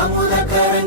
அமுதக்கர